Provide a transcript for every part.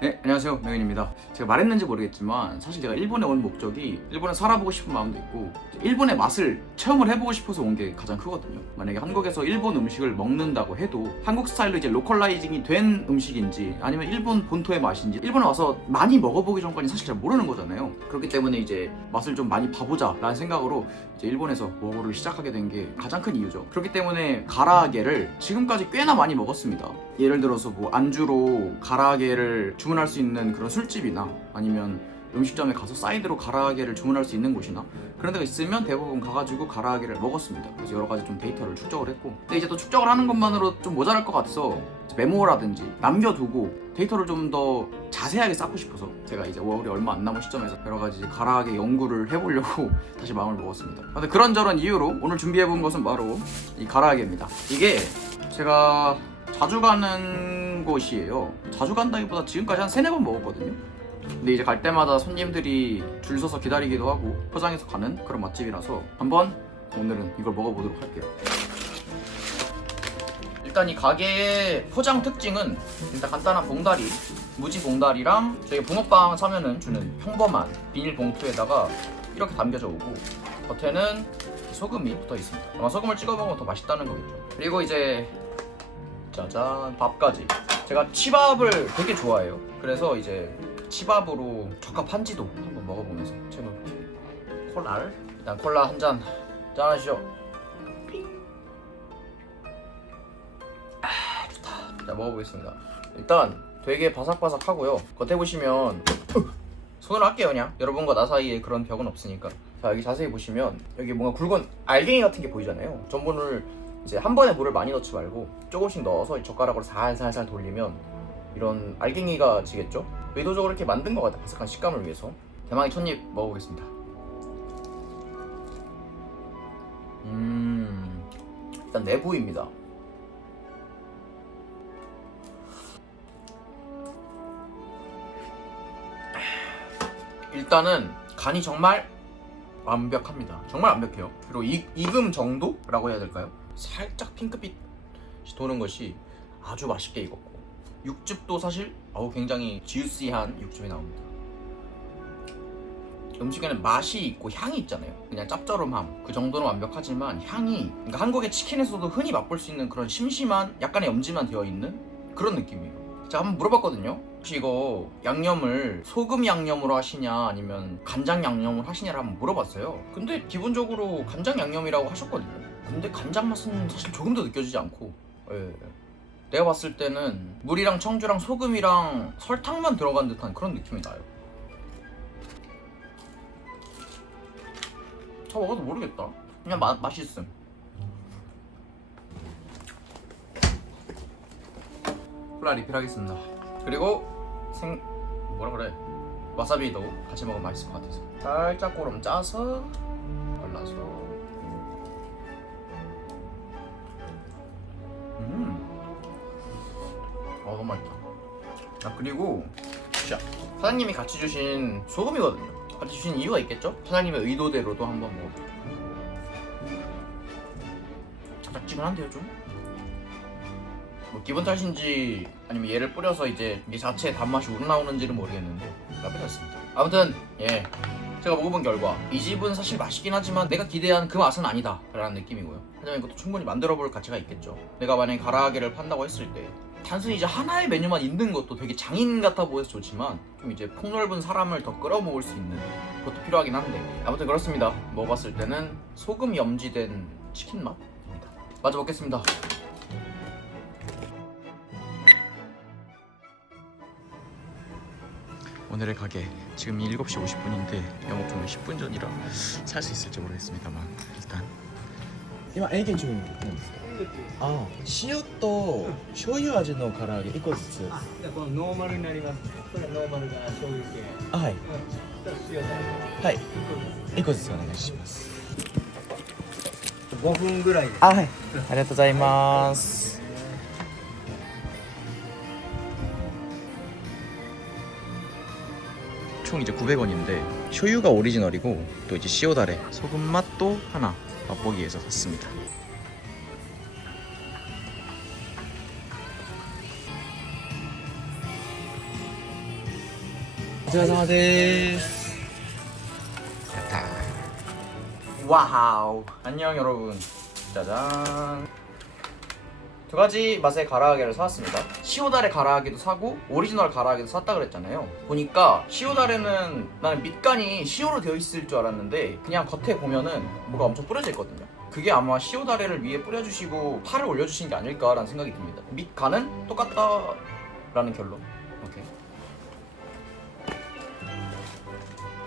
네, 안녕하세요. 명현입니다. 제가 말했는지 모르겠지만 사실 제가 일본에 온 목적이 일본에 살아보고 싶은 마음도 있고 일본의 맛을 체험을 해보고 싶어서 온 게 가장 크거든요. 만약에 한국에서 일본 음식을 먹는다고 해도 한국 스타일로 이제 로컬라이징이 된 음식인지 아니면 일본 본토의 맛인지 일본에 와서 많이 먹어보기 전까지 사실 잘 모르는 거잖아요. 그렇기 때문에 이제 맛을 좀 많이 봐보자 라는 생각으로 이제 일본에서 워호를 시작하게 된 게 가장 큰 이유죠. 그렇기 때문에 가라아게를 지금까지 꽤나 많이 먹었습니다. 예를 들어서 뭐 안주로 가라아게를 주문할 수 있는 그런 술집이나 아니면 음식점에 가서 사이드로 가라아게를 주문할 수 있는 곳이나 그런 데가 있으면 대부분 가가지고 가라아게를 먹었습니다. 그래서 여러 가지 좀 데이터를 축적을 했고, 근데 이제 또 축적을 하는 것만으로 좀 모자랄 것 같아서 메모라든지 남겨두고 데이터를 좀 더 자세하게 쌓고 싶어서 제가 이제 월이 얼마 안 남은 시점에서 여러 가지 가라아게 연구를 해보려고 다시 마음을 먹었습니다. 근데 그런저런 이유로 오늘 준비해본 것은 바로 이 가라아게입니다. 이게 제가 자주 가는 곳이에요. 자주 간다기보다 지금까지 한 3-4번 먹었거든요. 근데 이제 갈 때마다 손님들이 줄 서서 기다리기도 하고 포장해서 가는 그런 맛집이라서 한번 오늘은 이걸 먹어보도록 할게요. 일단 이 가게의 포장 특징은 일단 간단한 봉다리, 무지 봉다리랑 저희 붕어빵 사면은 주는 평범한 비닐 봉투에다가 이렇게 담겨져 오고 겉에는 소금이 붙어 있습니다. 아마 소금을 찍어 먹으면 더 맛있다는 거겠죠. 그리고 이제 짜잔, 밥까지. 제가 치밥을 되게 좋아해요. 그래서 이제 치밥으로 적합한지도 한번 먹어보면서 채널 콜라를 일단 콜라 한 잔 짠하시죠. 좋다. 자, 먹어보겠습니다. 일단 되게 바삭바삭하고요. 겉에 보시면 손으로 할게요. 그냥 여러분과 나 사이에 그런 벽은 없으니까. 자, 여기 자세히 보시면 여기 뭔가 굵은 알갱이 같은 게 보이잖아요. 전분을 이제 한 번에 물을 많이 넣지 말고 조금씩 넣어서 젓가락으로 살살살 돌리면 이런 알갱이가 지겠죠? 의도적으로 이렇게 만든 것 같아요. 바삭한 식감을 위해서. 대망의 첫입 먹어보겠습니다. 일단 내부입니다. 일단은 간이 정말 완벽합니다. 정말 완벽해요. 그리고 익음 정도라고 해야 될까요? 살짝 핑크빛이 도는 것이 아주 맛있게 익었고, 육즙도 사실 굉장히 지우시한 육즙이 나옵니다. 음식에는 맛이 있고 향이 있잖아요. 그냥 짭조름함 그 정도는 완벽하지만 향이, 그러니까 한국의 치킨에서도 흔히 맛볼 수 있는 그런 심심한 약간의 염지만 되어 있는 그런 느낌이에요. 제가 한번 물어봤거든요. 혹시 이거 양념을 소금 양념으로 하시냐 아니면 간장 양념을 하시냐를 한번 물어봤어요. 근데 기본적으로 간장 양념이라고 하셨거든요. 근데 간장 맛은 사실 조금도 느껴지지 않고, 내가 봤을 때는 물이랑 청주랑 소금이랑 설탕만 들어간 듯한 그런 느낌이 나요. 다 먹어도 모르겠다. 그냥 맛있음. 콜라 리필하겠습니다. 그리고 뭐라 그래, 와사비도 같이 먹으면 맛있을 것 같아서 살짝 고름 짜서 발라서. 너무 맛있다. 그리고 자, 사장님이 같이 주신 소금이거든요. 같이 주신 이유가 있겠죠? 사장님의 의도대로도 한번 먹어볼게요. 짭짤한데요 좀? 뭐 기분 탓인지 아니면 얘를 뿌려서 이제 이 자체의 단맛이 우러나오는지는 모르겠는데 나쁘지 않습니다. 아무튼 제가 먹어본 결과 이 집은 사실 맛있긴 하지만 내가 기대한 그 맛은 아니다 라는 느낌이고요. 하지만 이것도 충분히 만들어볼 가치가 있겠죠. 내가 만약에 가라아게를 판다고 했을 때 단순히 이제 하나의 메뉴만 있는 것도 되게 장인 같아 보여서 좋지만 좀 이제 폭넓은 사람을 더 끌어모을 수 있는 것도 필요하긴 한데, 아무튼 그렇습니다. 먹어봤을 때는 소금 염지된 치킨 맛입니다. 마저 먹겠습니다. 오늘의 가게 지금 7시 50분인데 영업 종료 10분 전이라 살 수 있을지 모르겠습니다만 일단 今英検中なんですか？ああ、塩と醤油味の唐揚げ1個ずつ。じゃあこのノーマルになりますね。これノーマルが醤油系。あ、はい塩だはい、1個ずつお願いします。5分ぐらいです。あ、はい、ありがとうございます。총 이제 900원인데 쇼유가 오리지널이고 또 이제 시오다레 소금 맛도 하나 맛보기 위해서 샀습니다. 고생하셨습니다. 됐다. 와우. 안녕 여러분. 짜잔. 두 가지 맛의 가라아게를 사왔습니다. 시오다레 가라아게도 사고 오리지널 가라아게도 샀다 그랬잖아요. 보니까 시오다레는 나는 밑간이 시오로 되어 있을 줄 알았는데 그냥 겉에 보면은 뭐가 엄청 뿌려져 있거든요. 그게 아마 시오다레를 위에 뿌려주시고 파를 올려주신 게 아닐까라는 생각이 듭니다. 밑간은 똑같다라는 결론. 오케이.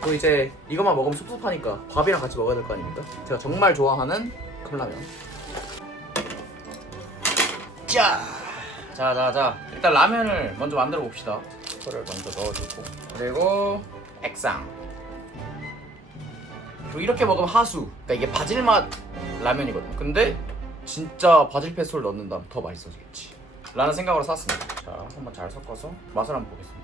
또 이제 이것만 먹으면 섭섭하니까 밥이랑 같이 먹어야 될 거 아닙니까? 제가 정말 좋아하는 컵라면. 자. 일단 라면을 먼저 만들어 봅시다. 소를 먼저 넣어주고 그리고 액상. 그리고 이렇게 먹으면 하수. 그러니까 이게 바질 맛 라면이거든. 근데 진짜 바질 페스토를 넣는다면 더 맛있어지겠지. 라는 생각으로 샀습니다. 자, 한번 잘 섞어서 맛을 한번 보겠습니다.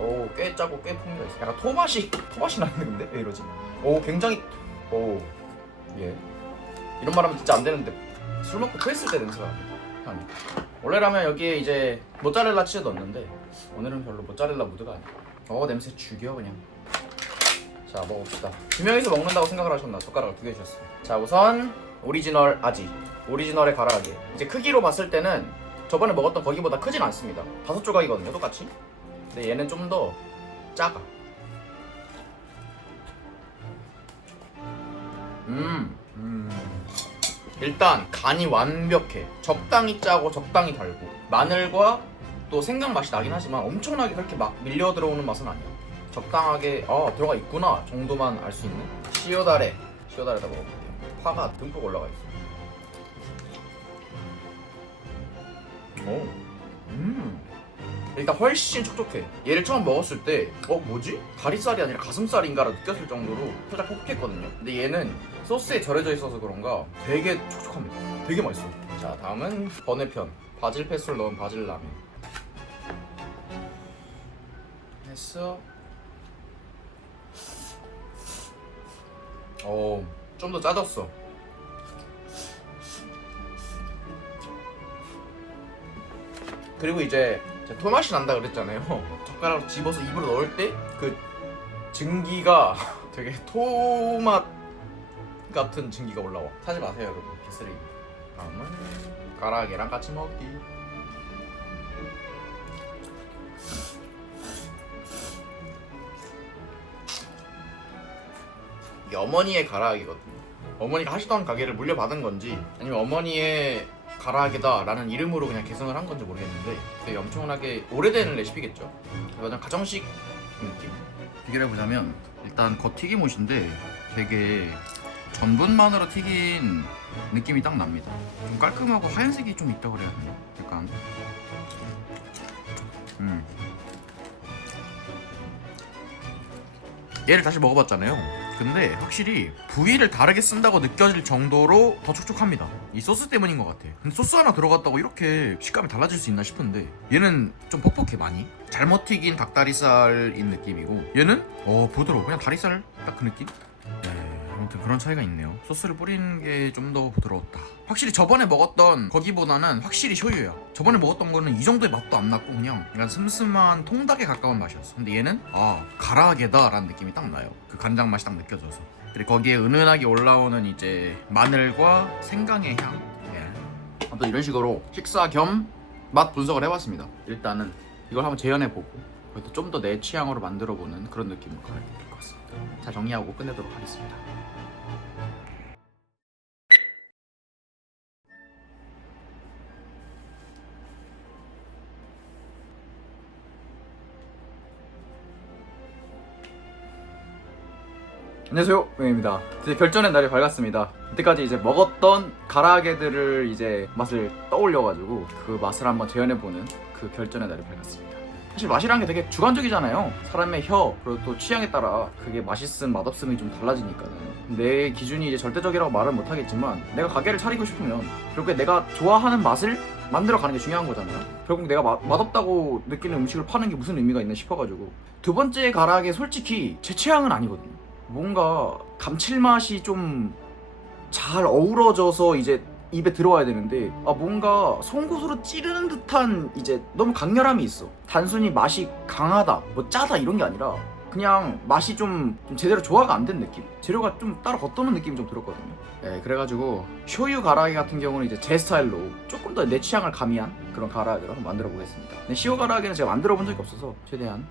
오, 꽤 짜고 꽤 풍미가 있어. 약간 토맛이 나는데 근데 왜 이러지? 오, 굉장히 예. 이런 말하면 진짜 안 되는데 술 먹고 토했을 때 냄새가 향이. 원래라면 여기에 이제 모짜렐라 치즈 넣었는데 오늘은 별로 모짜렐라 무드가 아니야. 냄새 죽여 그냥. 자, 먹읍시다. 두 명이서 먹는다고 생각을 하셨나? 젓가락을 2개 주셨어요. 자, 우선 오리지널 아지. 오리지널의 가라아게. 이제 크기로 봤을 때는 저번에 먹었던 거기보다 크진 않습니다. 5조각이거든요, 똑같이. 근데 얘는 좀 더 작아. 일단 간이 완벽해. 적당히 짜고 적당히 달고 마늘과 또 생강 맛이 나긴 하지만 엄청나게 그렇게 막 밀려 들어오는 맛은 아니야. 적당하게 들어가 있구나 정도만 알 수 있는 시오다레다 먹어볼게요. 파가 듬뿍 올라가 있어. 일단 훨씬 촉촉해. 얘를 처음 먹었을 때 뭐지? 다리살이 아니라 가슴살인가라 느꼈을 정도로 살짝 퍽퍽했거든요. 근데 얘는 소스에 절여져 있어서 그런가 되게 촉촉합니다. 되게 맛있어. 자, 다음은 번외편 바질 페스토를 넣은 바질 라면 했어. 좀 더 짜졌어. 그리고 이제 제가 토맛이 난다 그랬잖아요. 젓가락으로 집어서 입으로 넣을 때 그 증기가 되게 토맛 같은 증기가 올라와. 사지 마세요 여러분. 개쓰레기. 다음은 가라아게랑 같이 먹기. 이게 어머니의 가라아게거든요. 어머니가 하시던 가게를 물려받은 건지 아니면 어머니의 가라아게다라는 이름으로 그냥 개성을 한 건지 모르겠는데 되게 엄청나게 오래된 레시피겠죠. 완전 가정식 느낌. 비교를 해보자면 일단 겉 튀김옷인데 되게 전분만으로 튀긴 느낌이 딱 납니다. 좀 깔끔하고 하얀색이 좀 있다고 그래야 되나? 약간 얘를 다시 먹어봤잖아요. 근데 확실히 부위를 다르게 쓴다고 느껴질 정도로 더 촉촉합니다. 이 소스 때문인 것 같아. 근데 소스 하나 들어갔다고 이렇게 식감이 달라질 수 있나 싶은데 얘는 좀 퍽퍽해. 많이 잘못 튀긴 닭다리살인 느낌이고 얘는 부드러워. 그냥 다리살 딱 그 느낌? 아무튼 그런 차이가 있네요. 소스를 뿌리는 게 좀 더 부드러웠다. 확실히 저번에 먹었던 거기보다는 확실히 쇼유야. 저번에 먹었던 거는 이 정도의 맛도 안 났고 그냥 약간 슴슴한 통닭에 가까운 맛이었어. 근데 얘는 가라아게다 라는 느낌이 딱 나요. 그 간장 맛이 딱 느껴져서. 그리고 거기에 은은하게 올라오는 이제 마늘과 생강의 향. 아무튼 이런 식으로 식사 겸 맛 분석을 해봤습니다. 일단은 이걸 한번 재현해보고 좀 더 내 취향으로 만들어보는 그런 느낌으로 가야 될 것 같습니다. 잘 정리하고 끝내도록 하겠습니다. 안녕하세요, 맹입니다. 드디어 결전의 날이 밝았습니다. 이때까지 이제 먹었던 가라아게들을 이제 맛을 떠올려가지고 그 맛을 한번 재현해보는 그 결전의 날이 밝았습니다. 사실 맛이란 게 되게 주관적이잖아요. 사람의 혀 그리고 또 취향에 따라 그게 맛있음 맛없음이 좀 달라지니까는 내 기준이 이제 절대적이라고 말은 못하겠지만 내가 가게를 차리고 싶으면 결국에 내가 좋아하는 맛을 만들어가는 게 중요한 거잖아요. 결국 내가 맛없다고 느끼는 음식을 파는 게 무슨 의미가 있나 싶어가지고 두 번째 가라아게 솔직히 제 취향은 아니거든요. 뭔가 감칠맛이 좀 잘 어우러져서 이제 입에 들어와야 되는데 뭔가 송곳으로 찌르는 듯한 이제 너무 강렬함이 있어. 단순히 맛이 강하다 뭐 짜다 이런 게 아니라 그냥 맛이 좀 제대로 조화가 안 된 느낌? 재료가 좀 따로 겉도는 느낌이 좀 들었거든요. 네, 그래가지고 쇼유 가라아게 같은 경우는 이제 제 스타일로 조금 더 내 취향을 가미한 그런 가라아게를 한번 만들어 보겠습니다. 근데 시오 가라아게는 제가 만들어 본 적이 없어서 최대한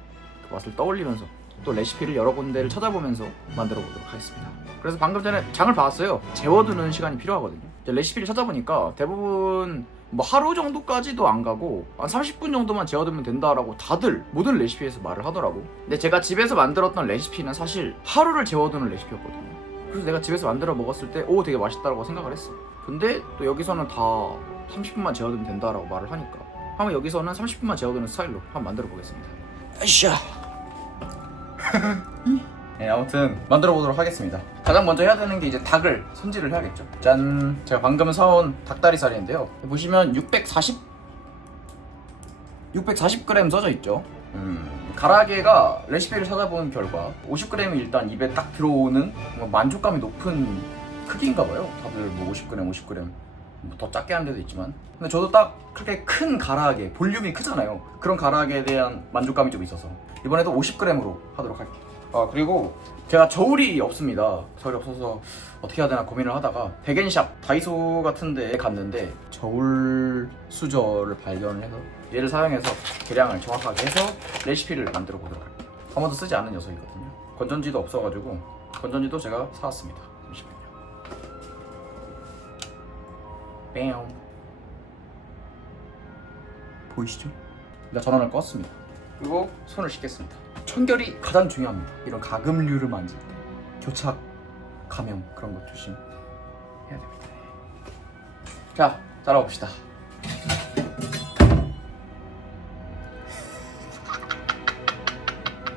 그 맛을 떠올리면서 또 레시피를 여러 군데를 찾아보면서 만들어 보도록 하겠습니다. 그래서 방금 전에 장을 봐왔어요. 재워두는 시간이 필요하거든요. 이제 레시피를 찾아보니까 대부분 뭐 하루 정도까지도 안 가고 한 30분 정도만 재워두면 된다라고 다들 모든 레시피에서 말을 하더라고. 근데 제가 집에서 만들었던 레시피는 사실 하루를 재워두는 레시피였거든요. 그래서 내가 집에서 만들어 먹었을 때 오 되게 맛있다라고 생각을 했어. 근데 또 여기서는 다 30분만 재워두면 된다라고 말을 하니까 한번 여기서는 30분만 재워두는 스타일로 한번 만들어 보겠습니다. 으쌰. 네, 아무튼 만들어 보도록 하겠습니다. 가장 먼저 해야 되는 게 이제 닭을 손질을 해야겠죠. 짠! 제가 방금 사온 닭다리살인데요. 보시면 640g 써져 있죠. 가라아게가 레시피를 찾아본 결과 50g이 일단 입에 딱 들어오는 만족감이 높은 크기인가 봐요. 다들 뭐 50g 뭐 더 작게 하는 데도 있지만, 근데 저도 딱 그렇게 큰 가라아게, 볼륨이 크잖아요. 그런 가라아게에 대한 만족감이 좀 있어서 이번에도 50g으로 하도록 할게요. 그리고 제가 저울이 없습니다. 저울이 없어서 어떻게 해야 되나 고민을 하다가 백엔샵, 다이소 같은 데에 갔는데 저울 수저를 발견을 해서 얘를 사용해서 계량을 정확하게 해서 레시피를 만들어 보도록 할게요. 한 번도 쓰지 않은 녀석이거든요. 건전지도 없어가지고 건전지도 제가 사왔습니다. 잠시만요. 뺨. 보이시죠? 일단 전원을 껐습니다. 그리고 손을 씻겠습니다. 청결이 가장 중요합니다. 이런 가금류를 만질 때 교착, 감염 그런 것 조심해야 됩니다. 자, 따라봅시다.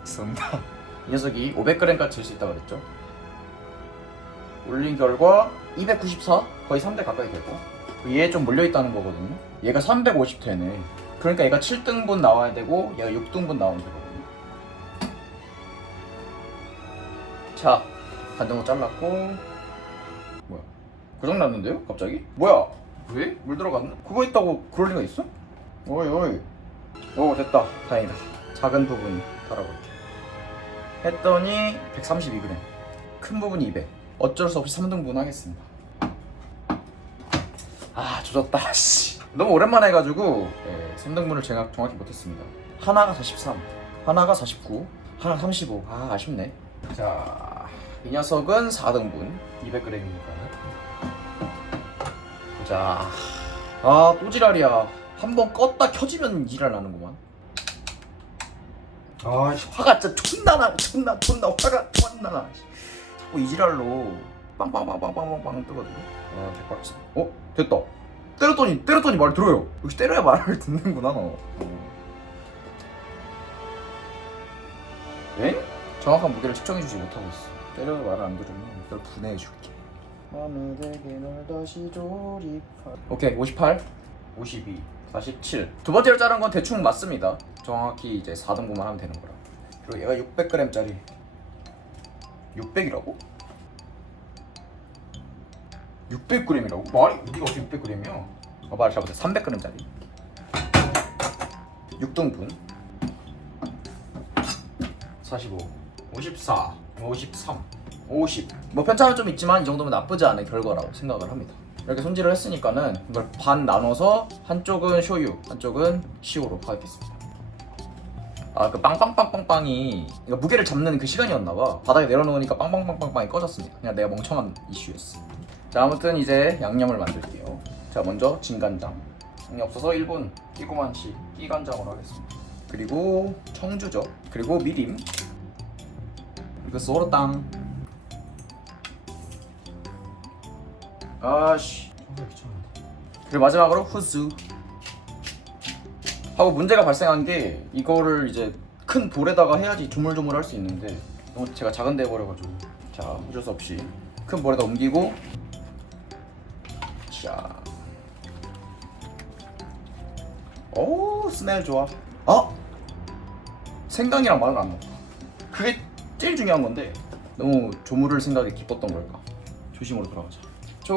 죄송합니다. 이 녀석이 500g까지 들 수 있다고 그랬죠. 올린 결과 294? 거의 3대 가까이 되고, 얘 좀 몰려있다는 거거든요. 얘가 350 되네. 그러니까 얘가 7등분 나와야 되고 얘가 6등분 나오면 되거든요. 자, 반등으로 잘랐고. 뭐야, 고장났는데요? 갑자기? 뭐야? 왜? 물 들어갔나? 그거 있다고 그럴 리가 있어? 어이 어이. 오, 됐다. 다행이다. 작은 부분 달아볼게. 했더니 132g, 큰 부분이 200. 어쩔 수 없이 3등분 하겠습니다. 조졌다. 씨. 너무 오랜만에 해가지고 3등분을 제가 정확히 못했습니다. 하나가 43, 하나가 49, 하나 35. 아쉽네. 자, 이 녀석은 4등분 200g이니까. 자, 또 지랄이야. 한번 껐다 켜지면 지랄 나는구만. 화가 진짜 존나 화가 존나 나. 자꾸 이 지랄로 빵빵빵빵빵빵 뜨거든요. 대박이다. 됐다. 때렸더니 말 들어요. 역시 때려야 말을 듣는구나 너. 엥? 정확한 무게를 측정해주지 못하고 있어. 때려야 말을 안 들으면 이걸 분해해줄게. 마음에게 널 다시 조립할. 오케이, 58, 52, 47. 두 번째로 자른 건 대충 맞습니다. 정확히 이제 4등분만 하면 되는 거라. 그리고 얘가 600g짜리. 600이라고? 600g이라고? 말이 어디가 어떻게 600g이야? 말을 잘못해. 300g짜리 6등분 45, 54, 53, 50. 뭐 편차는 좀 있지만 이 정도면 나쁘지 않은 결과라고 생각을 합니다. 이렇게 손질을 했으니까는 이걸 반 나눠서 한쪽은 쇼유, 한쪽은 시오로 하겠습니다. 그 빵빵빵빵빵이 무게를 잡는 그 시간이었나봐. 바닥에 내려놓으니까 빵빵빵빵빵이 꺼졌습니다. 그냥 내가 멍청한 이슈였어. 자, 아무튼 이제 양념을 만들게요. 자, 먼저 진간장. 양념 없어서 1분 끼고만치 끼간장으로 하겠습니다. 그리고 청주죠. 그리고 미림. 그리고 소르땅. 아씨, 정말 귀찮은데. 그리고 마지막으로 후수. 하고 문제가 발생한 게 이거를 이제 큰 볼에다가 해야지 조물조물 할 수 있는데 너무 제가 작은 데 해버려가지고. 자, 어쩔 수 없이 큰 볼에다 옮기고. 자, 오, 스멜 좋아. 생강이랑 마늘 안 넣어. 그게 제일 중요한 건데 너무 조물을 생각에 기뻤던 걸까. 조심으로 들어가자.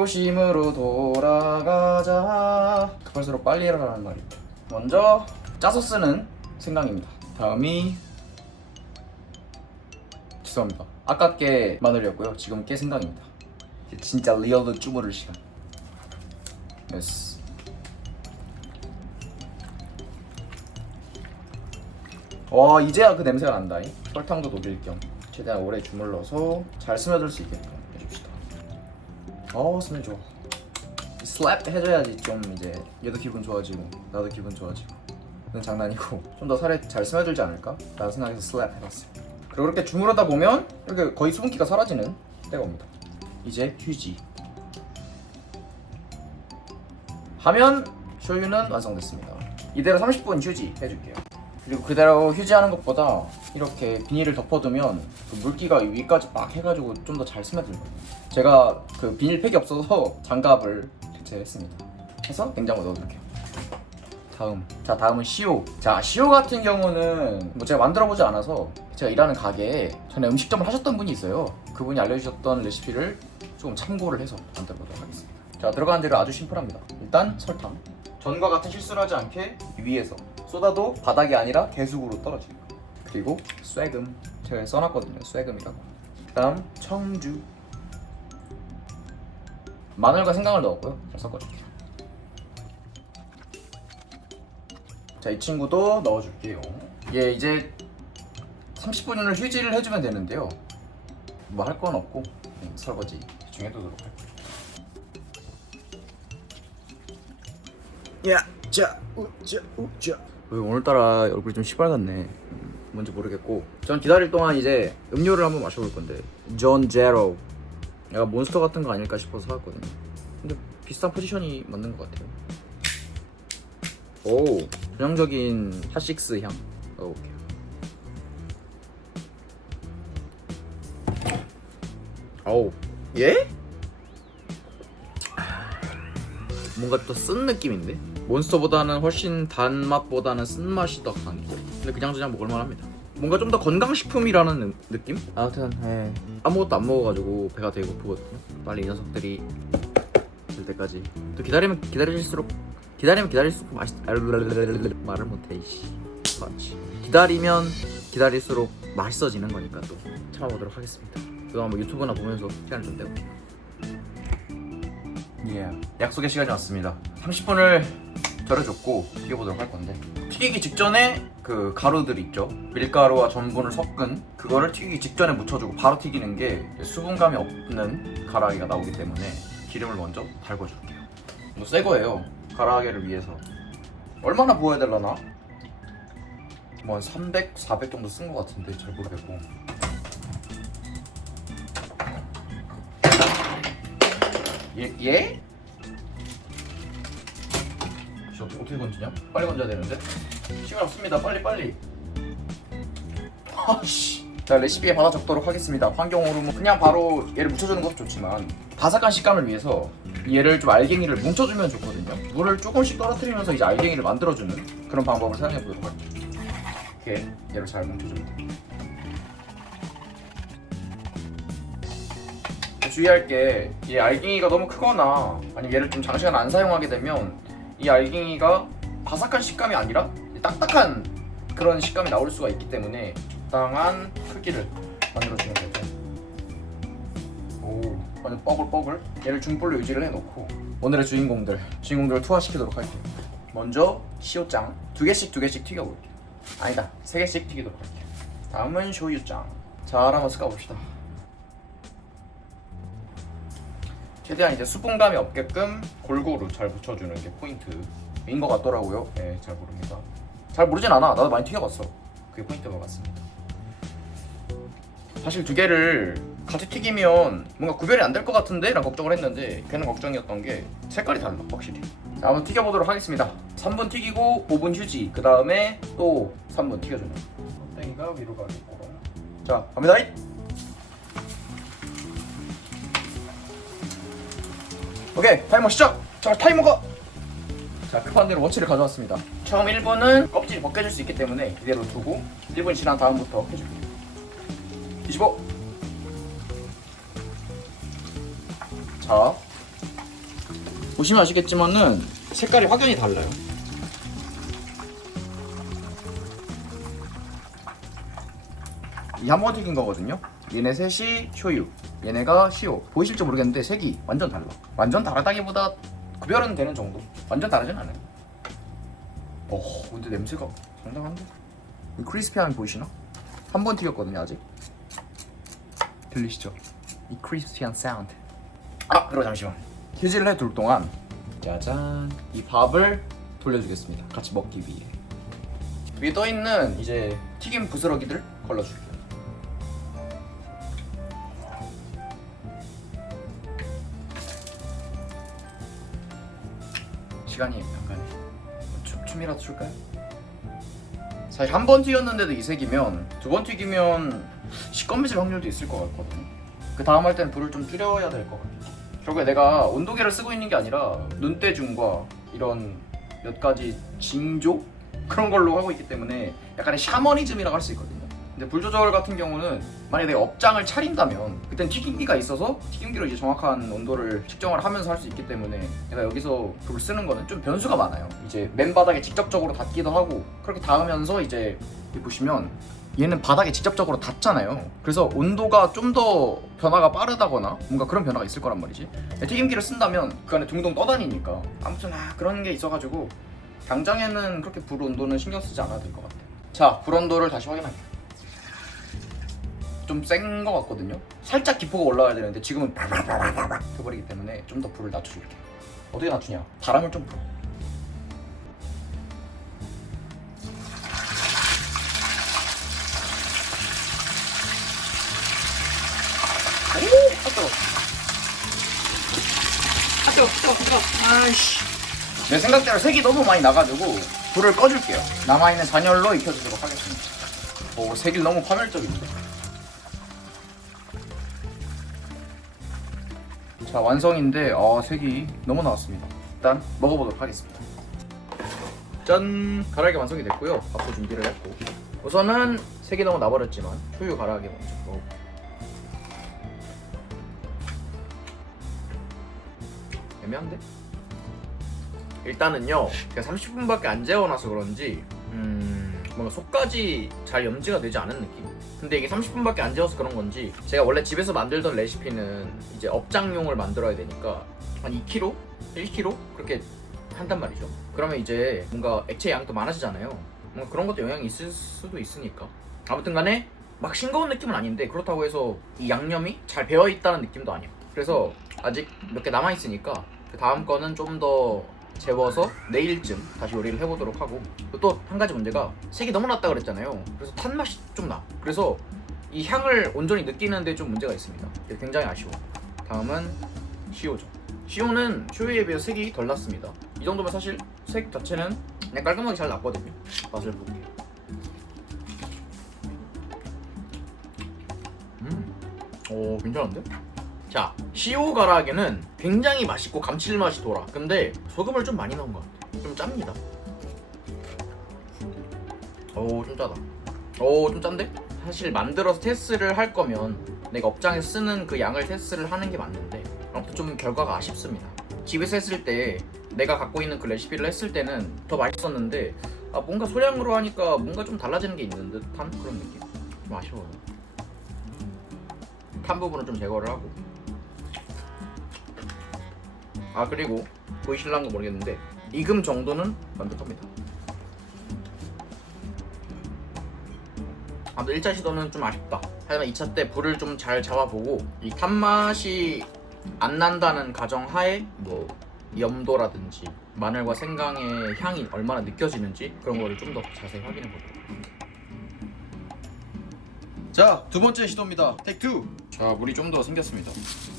조심으로 돌아가자. 급할수록 빨리 일어나는 말이죠. 먼저 짜서 쓰는 생강입니다. 다음이 죄송합니다. 아까 게 마늘이었고요. 지금 게 생강입니다. 진짜 리얼로 주무를 시간. 예스. 와 이제야 그 냄새가 난다. 설탕도 녹일 겸 최대한 오래 주물러서 잘 스며들 수 있게끔 해줍시다. 스멜 좋아. 슬랩 해줘야지 좀 이제 얘도 기분 좋아지고 나도 기분 좋아지고. 이건 장난이고 좀 더 살에 잘 스며들지 않을까? 라는 생각에서 슬랩 해봤어요. 그리고 이렇게 주무르다 보면 이렇게 거의 수분기가 사라지는 때가 옵니다. 이제 휴지 하면 쇼유는 완성됐습니다. 이대로 30분 휴지 해줄게요. 그리고 그대로 휴지하는 것보다 이렇게 비닐을 덮어두면 그 물기가 위까지 막 해가지고 좀 더 잘 스며들거든요. 제가 그 비닐팩이 없어서 장갑을 대체했습니다. 해서 냉장고에 넣어둘게요. 다음은 시오. 자, 시오 같은 경우는 뭐 제가 만들어보지 않아서 제가 일하는 가게에 전에 음식점을 하셨던 분이 있어요. 그분이 알려주셨던 레시피를 조금 참고를 해서 만들어보도록 하겠습니다. 자, 들어가는 대로 아주 심플합니다. 일단 설탕. 전과 같은 실수를 하지 않게 위에서 쏟아도 바닥이 아니라 계속으로 떨어지는 거. 그리고 쇠금. 제가 써놨거든요. 쇠금이라고. 그다음 청주. 마늘과 생강을 넣었고요. 잘 섞어줄게요. 자, 이 친구도 넣어줄게요. 얘 이제 30분을 휴지를 해주면 되는데요. 뭐 할 건 없고 설거지 대충 해두도록 할게요. 야, 자, 우자. 왜 오늘따라 얼굴이 좀 시뻘겋네. 뭔지 모르겠고. 전 기다릴 동안 이제 음료를 한번 마셔볼 건데 존 제로. 약간 몬스터 같은 거 아닐까 싶어서 사왔거든요. 근데 비슷한 포지션이 맞는 것 같아요. 오, 전형적인 핫식스 향 넣어볼게요. 어우, 예? 뭔가 더 쓴 느낌인데? 몬스터보다는 훨씬 단맛보다는 쓴맛이 더 강해. 근데 그냥 먹을만합니다. 뭔가 좀 더 건강식품이라는 느낌? 아무튼 아무것도 안 먹어가지고 배가 되게 고프거든요. 빨리 이 녀석들이 될 때까지. 또 기다릴수록 말을 못해 이씨. 기다리면 기다릴수록 맛있어지는 거니까 또 참아보도록 하겠습니다. 그동안 뭐 유튜브나 보면서 시간을 좀 때울게요. 약속의 시간이 왔습니다. 30분을 절여줬고 튀겨보도록 할 건데, 튀기기 직전에 그 가루들 있죠, 밀가루와 전분을 섞은 그거를 튀기기 직전에 묻혀주고 바로 튀기는 게 수분감이 없는 가라아게가 나오기 때문에 기름을 먼저 달궈줄게요. 이거 새 거예요. 가라아게를 위해서. 얼마나 부어야 되려나? 뭐 한 300, 400 정도 쓴 것 같은데 잘 모르겠고. 예? 어떻게 건지냐? 빨리 건져야 되는데? 시간 없습니다. 빨리. 아씨. 자, 레시피에 받아 적도록 하겠습니다. 환경호르몬 그냥 바로 얘를 묻혀주는 것도 좋지만 바삭한 식감을 위해서 얘를 좀 알갱이를 뭉쳐주면 좋거든요. 물을 조금씩 떨어뜨리면서 이제 알갱이를 만들어주는 그런 방법을 사용해 보도록 할게요. 이렇게 얘를 잘 뭉쳐주면 돼요. 주의할 게 이 알갱이가 너무 크거나 아니면 얘를 좀 장시간 안 사용하게 되면 이 알갱이가 바삭한 식감이 아니라 딱딱한 그런 식감이 나올 수가 있기 때문에 적당한 크기를 만들어주면 되죠. 오, 완전 뻐글뻐글. 얘를 중불로 유지를 해놓고 오늘의 주인공들을 투하시키도록 할게요. 먼저 시오짱 2개씩 튀겨볼게요. 아니다, 3개씩 튀기도록 할게요. 다음은 쇼유짱. 잘 한번 섞어봅시다. 최대한 이제 수분감이 없게끔 골고루 잘 묻혀주는 게 포인트인 것 같더라고요. 네, 잘 모릅니다. 잘 모르진 않아. 나도 많이 튀겨봤어. 그게 포인트인 것 같습니다. 사실 2개를 같이 튀기면 뭔가 구별이 안 될 것 같은데? 라는 걱정을 했는데 괜한 걱정이었던 게 색깔이 달라, 확실히. 자, 한번 튀겨보도록 하겠습니다. 3분 튀기고 5분 휴지, 그 다음에 또 3분 튀겨주는 땡이가 위로 가겠고. 자, 갑니다. 오케이, 타이머 시작! 자, 타이머가! 자, 급한 대로 워치를 가져왔습니다. 처음 1분은 껍질이 벗겨질 수 있기 때문에 이대로 두고 1분 지난 다음부터 해줄게요. 뒤집어! 자, 보시면 아시겠지만은 색깔이 확연히 달라요. 이 한 번 튀긴 거거든요. 얘네 셋이 쇼유, 얘네가 시오. 보이실지 모르겠는데 색이 완전 달라. 완전 다르다기보다 구별은 되는 정도. 완전 다르진 않아요. 근데 냄새가 상당한데? 이 크리스피함이 보이시나? 한 번 튀겼거든요 아직. 들리시죠? 이 크리스피한 사운드. 그리고 잠시만. 휴지를 해둘 동안 짜잔, 이 밥을 돌려주겠습니다. 같이 먹기 위해. 위에 떠있는 이제 튀김 부스러기들 걸러줄게요. 시간이 약간 춤이라도 출까요? 사실 한 번 튀겼는데도 이 색이면 두 번 튀기면 시꺼매질 확률도 있을 것 같거든요. 그 다음 할 때는 불을 좀 줄여야 될 것 같아요. 결국에 내가 온도계를 쓰고 있는 게 아니라 눈대중과 이런 몇 가지 징조? 그런 걸로 하고 있기 때문에 약간의 샤머니즘이라고 할 수 있거든요. 근데 불 조절 같은 경우는 만약에 내가 업장을 차린다면 그땐 튀김기가 있어서 튀김기로 이제 정확한 온도를 측정을 하면서 할 수 있기 때문에 내가 여기서 불을 쓰는 거는 좀 변수가 많아요. 이제 맨 바닥에 직접적으로 닿기도 하고 그렇게 닿으면서 이제 여기 보시면 얘는 바닥에 직접적으로 닿잖아요. 그래서 온도가 좀 더 변화가 빠르다거나 뭔가 그런 변화가 있을 거란 말이지. 튀김기를 쓴다면 그 안에 둥둥 떠다니니까 아무튼 그런 게 있어가지고 당장에는 그렇게 불 온도는 신경 쓰지 않아도 될 것 같아요. 자, 불 온도를 다시 확인할게요. 좀 센 것 같거든요. 살짝 기포가 올라가야 되는데 지금은 바바바바바 해버리기 때문에 좀 더 불을 낮춰줄게요. 어떻게 낮추냐? 바람을 좀 불어. 뜨거워. 아이씨. 내 생각대로 색이 너무 많이 나가지고 불을 꺼줄게요. 남아있는 잔열로 익혀주도록 하겠습니다. 색이 너무 파멸적인데. 자, 완성인데 색이 너무 나왔습니다. 일단 먹어보도록 하겠습니다. 짠! 가라아게 완성이 됐고요. 밥도 준비를 했고 우선은 색이 너무 나버렸지만 초유 가라아게 먼저 먹어볼게요. 애매한데? 일단은요 제가 30분밖에 안 재워놔서 그런지 뭔가 속까지 잘 염지가 되지 않은 느낌. 근데 이게 30분밖에 안 재워서 그런 건지 제가 원래 집에서 만들던 레시피는 이제 업장용을 만들어야 되니까 한 2kg? 1kg? 그렇게 한단 말이죠. 그러면 이제 뭔가 액체 양도 많아지잖아요. 뭔가 그런 것도 영향이 있을 수도 있으니까 아무튼 간에 막 싱거운 느낌은 아닌데 그렇다고 해서 이 양념이 잘 배어있다는 느낌도 아니야. 그래서 아직 몇 개 남아있으니까 그 다음 거는 좀 더 재워서 내일쯤 다시 요리를 해보도록 하고 또 한 가지 문제가 색이 너무 낮다 그랬잖아요. 그래서 탄 맛이 좀 나. 그래서 이 향을 온전히 느끼는데 좀 문제가 있습니다. 굉장히 아쉬워. 다음은 시오죠. 시오는 쇼유에 비해 색이 덜 났습니다. 이 정도면 사실 색 자체는 그냥 깔끔하게 잘 났거든요. 맛을 볼게요. 오, 괜찮은데? 자, 시오 가라아게는 굉장히 맛있고 감칠맛이 돌아. 근데 소금을 좀 많이 넣은 것 같아. 좀 짭니다. 오, 좀 짜다. 오, 좀 짠데? 사실 만들어서 테스트를 할 거면 내가 업장에 쓰는 그 양을 테스트를 하는 게 맞는데 아무튼 좀 결과가 아쉽습니다. 집에서 했을 때 내가 갖고 있는 그 레시피를 했을 때는 더 맛있었는데 뭔가 소량으로 하니까 뭔가 좀 달라지는 게 있는 듯한 그런 느낌. 좀 아쉬워요. 탄 부분은 좀 제거를 하고 그리고 보이실란가 모르겠는데 익음 정도는 만족합니다. 1차 시도는 좀 아쉽다. 하지만 2차 때 불을 좀 잘 잡아보고 이 탄맛이 안 난다는 가정하에 뭐 염도라든지 마늘과 생강의 향이 얼마나 느껴지는지 그런 거를 좀 더 자세히 확인해보도록. 자, 두 번째 시도입니다. 테이크 2. 자, 물이 좀 더 생겼습니다.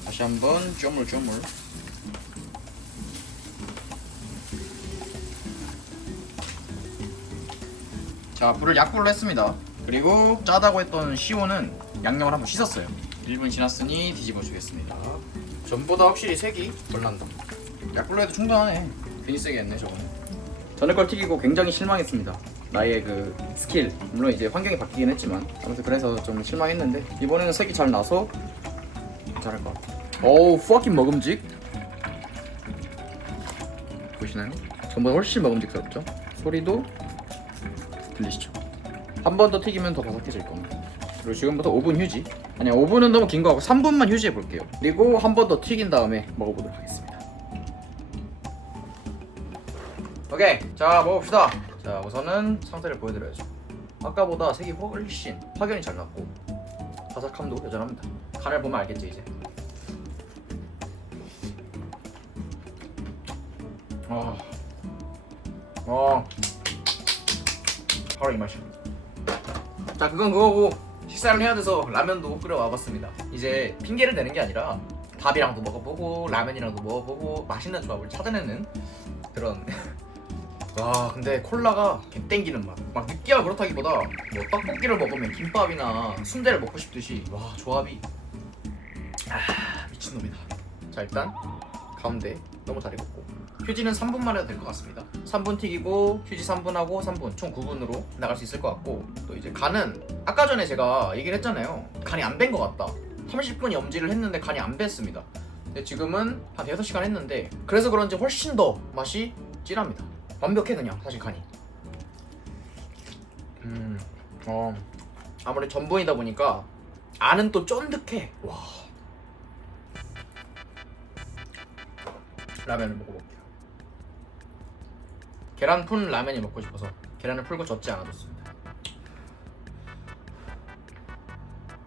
다시 한번 쪼물쪼물. 자, 불을 약불로 했습니다. 그리고 짜다고 했던 시오는 양념을 한번 씻었어요. 1분 지났으니 뒤집어 주겠습니다. 전보다 확실히 색이 덜 난다. 약불로 해도 충분하네. 괜히 세게 했네 저거는. 전에 걸 튀기고 굉장히 실망했습니다. 나의 그 스킬, 물론 이제 환경이 바뀌긴 했지만 아무튼 그래서 좀 실망했는데 이번에는 색이 잘 나서 괜찮을 것 같아. 오우, fucking 먹음직. 들리시나요? 전보다 훨씬 먹음직스럽죠? 소리도 들리시죠? 한 번 더 튀기면 더 바삭해질 겁니다. 그리고 지금부터 5분 휴지. 아니야, 5분은 너무 긴 거 같고 3분만 휴지해 볼게요. 그리고 한 번 더 튀긴 다음에 먹어보도록 하겠습니다. 오케이, 자 먹어봅시다. 자 우선은 상태를 보여드려야죠. 아까보다 색이 훨씬 확연히 잘 났고 바삭함도 여전합니다. 간을 보면 알겠지 이제. 바로 이 맛이야. 자 그건 그거고 식사를 해야 돼서 라면도 끓여 와봤습니다. 이제 핑계를 대는 게 아니라 밥이랑도 먹어보고 라면이랑도 먹어보고 맛있는 조합을 찾아내는 그런 와 근데 콜라가 개 땡기는 맛. 막 느끼하고 그렇다기보다 뭐 떡볶이를 먹으면 김밥이나 순대를 먹고 싶듯이 와 조합이 미친놈이다. 자 일단 가운데 너무 잘 익었고 휴지는 3분만 해도 될 것 같습니다. 3분 튀기고 휴지 3분 하고 3분 총 9분으로 나갈 수 있을 것 같고 또 이제 간은 아까 전에 제가 얘기를 했잖아요. 간이 안 밴 것 같다. 30분 염지를 했는데 간이 안 뱄습니다. 근데 지금은 한 5시간 했는데 그래서 그런지 훨씬 더 맛이 진합니다. 완벽해 그냥 사실 간이. 아무래도 전분이다 보니까 안은 또 쫀득해. 와. 라면을 먹어볼게요. 계란 푼 라면이 먹고 싶어서 계란을 풀고 젓지 않아줬습니다.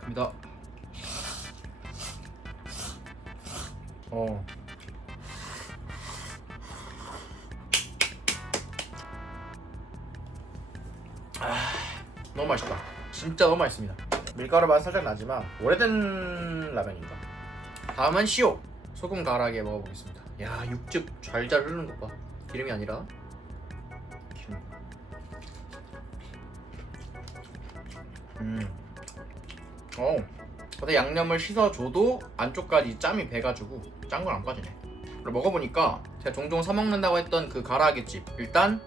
갑니다. 너무 맛있다. 진짜 너무 맛있습니다. 밀가루 맛 살짝 나지만 오래된 라면인가. 다음은 시오 소금 가라하게 먹어보겠습니다. 야 육즙 잘잘 흐르는 것 봐. 기름이 아니라 기름. 근데 양념을 씻어줘도 안쪽까지 짬이 배가지고 짠 건 안 빠지네. 그리고 먹어보니까 제가 종종 사 먹는다고 했던 그 가라아게집 일단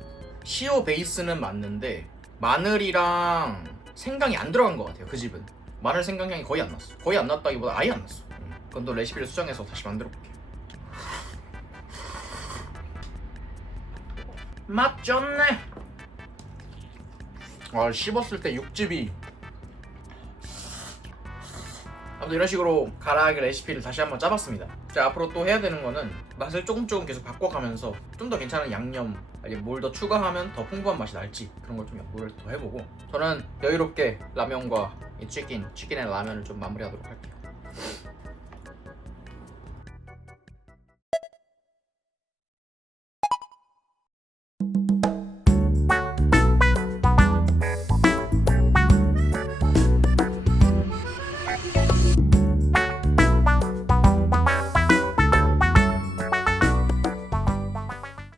시오 베이스는 맞는데 마늘이랑 생강이 안 들어간 것 같아요. 그 집은 마늘 생강 향이 거의 안 났어. 거의 안 났다기보다 아예 안 났어. 그건 또 레시피를 수정해서 다시 만들어 볼게요. 맛 좋네. 씹었을 때 육즙이. 아무튼 이런 식으로 가라아게 레시피를 다시 한번 짜봤습니다. 자 앞으로 또 해야 되는 거는 맛을 조금 계속 바꿔가면서 좀 더 괜찮은 양념 아니면 뭘 더 추가하면 더 풍부한 맛이 날지 그런 걸 좀 연구를 더 해보고 저는 여유롭게 라면과 이 치킨 앤 라면을 좀 마무리하도록 할게요.